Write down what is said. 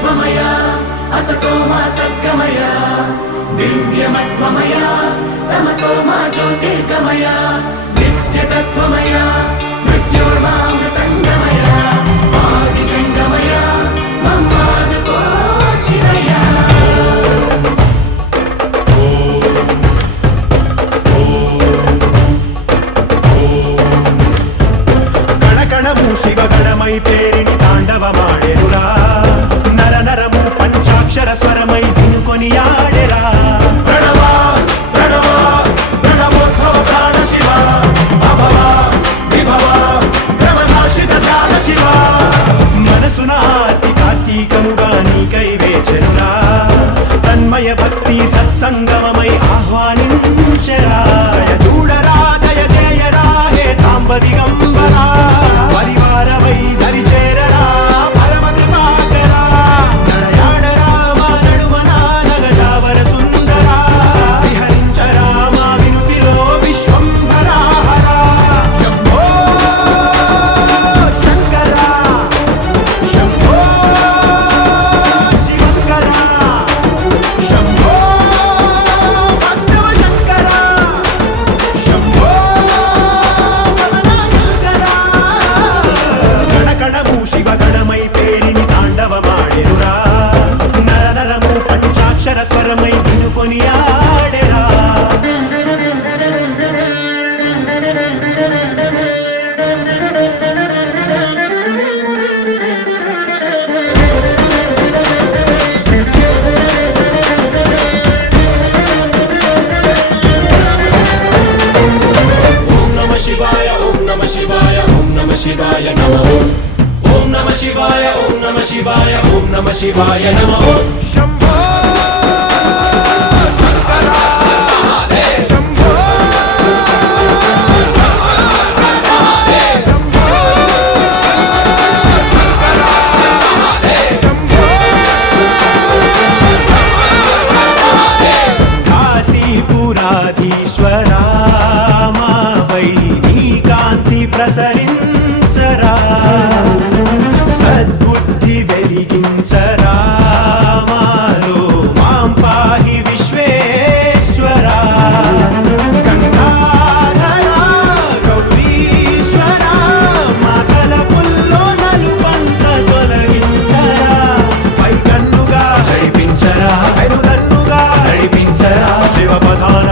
ज्योतिर्गमय असतो मा सद्गमय दिव्यमत्वमय तमसो मा ज्योतिर्गमय नित्यतत्वमय मृत्योर्मामृतङ्गमय आदिजङ्गमय मम्मादको शिवय शिवगणमयि पेरिणि ताण्डवमाडेरुरा नर नरमु पंचाक्षर स्वरमयि विनुकोनियाडेरा प्रणव प्रणव प्रणवोद्भव प्राण शिव अभव विभव ब्रह्मनाशित ध्यान शिव मनसुन आर्ति कार्तीकमुगा नीकै वेचरुरा तन्मय भक्ति सत्संगममयि आह्वानिंचरा जूडरा दय जयरा हे सांब दिगंबरा शिवगणमयि पेरिणि ताण्डवमाडेरुरा नर नरमु पंचाक्षर स्वरमयि विनुकोनियाडेरा ओम नमः शिवाय ओम नमः शिवाय ओम नमः शिवाय नमः ओम नमः शिवाय ओम नमः शिवाय ओम नमः शिवाय नमः शंभो शंकर महादेव शंभो शंभो शंकर महादेव शंभो काशीपुराधीश्वरा मा वै कांति प्रसरिंचरा सद्बुद्धि వెలిగించరా మాలో మాం పాహి విశ్వేశ్వరా గంగాధరా గౌరీశ్వరా మాతల పుల్లో నలుపంత తొలగించరా పైకన్నుగా జడిపించరా పెరుగన్నుగా నడిపించరా శివ ప్రధాన